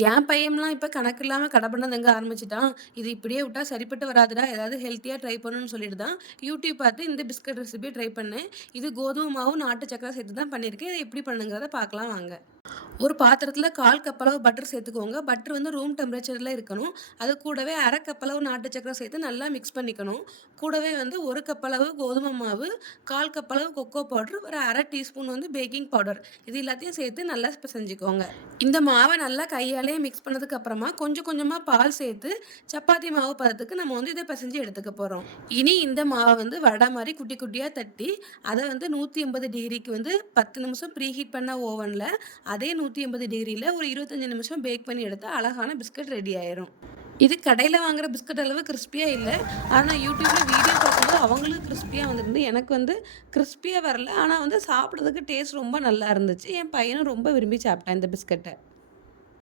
என் பையன்லாம் இப்ப கணக்கு இல்லாம கடை பண்ண தங்க ஆரம்பிச்சுட்டான். இது இப்படியே விட்டா சரிப்பட்டு வராதுடா. ஏதாவது ஹெல்த்தியா ட்ரை பண்ணணும்னு சொல்லிட்டு தான் யூடியூப் பார்த்து இந்த பிஸ்கட் ரெசிபி ட்ரை பண்ணேன். இது கோதுமை மாவு, நாட்டு சர்க்கரை சேர்த்து தான் பண்ணியிருக்கேன். இத எப்படி பண்ணுங்கிறத பார்க்கலாம் வாங்க. ஒரு பாத்திரத்துல 1/4 கப் அளவு பட்டர் சேர்த்துக்கோங்க. பட்டர் வந்து ரூம் டெம்பரேச்சர்ல இருக்கணும். அது கூடவே 1/2 கப் அளவு நாட்டு சர்க்கரை சேர்த்து நல்லா மிக்ஸ் பண்ணிக்கணும். கூடவே வந்து 1 கப் அளவு கோதுமை மாவு, 1/4 கப் அளவு கொக்கோ பவுடர், ஒரு 1/2 டீஸ்பூன் வந்து பேக்கிங் பவுடர். இது எல்லாத்தையும் சேர்த்து நல்லா பெசஞ்சுக்கோங்க. இந்த மாவ நல்லா கையாலேயே மிக்ஸ் பண்ணதுக்கு அப்புறமா கொஞ்சம் கொஞ்சமா பால் சேர்த்து சப்பாத்தி மாவு பதத்துக்கு நம்ம வந்து இத பெசஞ்சு எடுத்துக்க போறோம். இனி இந்த மாவ வந்து வடை மாரி குட்டி குட்டியா தட்டி, அத வந்து 180 டிகிரிக்கு வந்து 10 நிமிஷம் ப்ரீ ஹீட் பண்ண ஓவன்ல அதே 180 டிகிரில ஒரு 25 நிமிஷம் பேக் பண்ணி எடுத்தா அழகான பிஸ்கட் ரெடி ஆயிரும். இது கடையில வாங்குற பிஸ்கட் அளவு கிரிஸ்பியா இல்ல. ஆனா YouTubeல வீடியோ பார்க்கும்போது அவங்களுக்கு கிரிஸ்பியா வந்திருந்து. எனக்கு வந்து கிரிஸ்பியா வரல. ஆனா வந்து சாப்பிடுறதுக்கு டேஸ்ட் ரொம்ப நல்லா இருந்துச்சு. என் பையனும் ரொம்ப விரும்பி சாப்பிட்டான் இந்த பிஸ்கட்ட.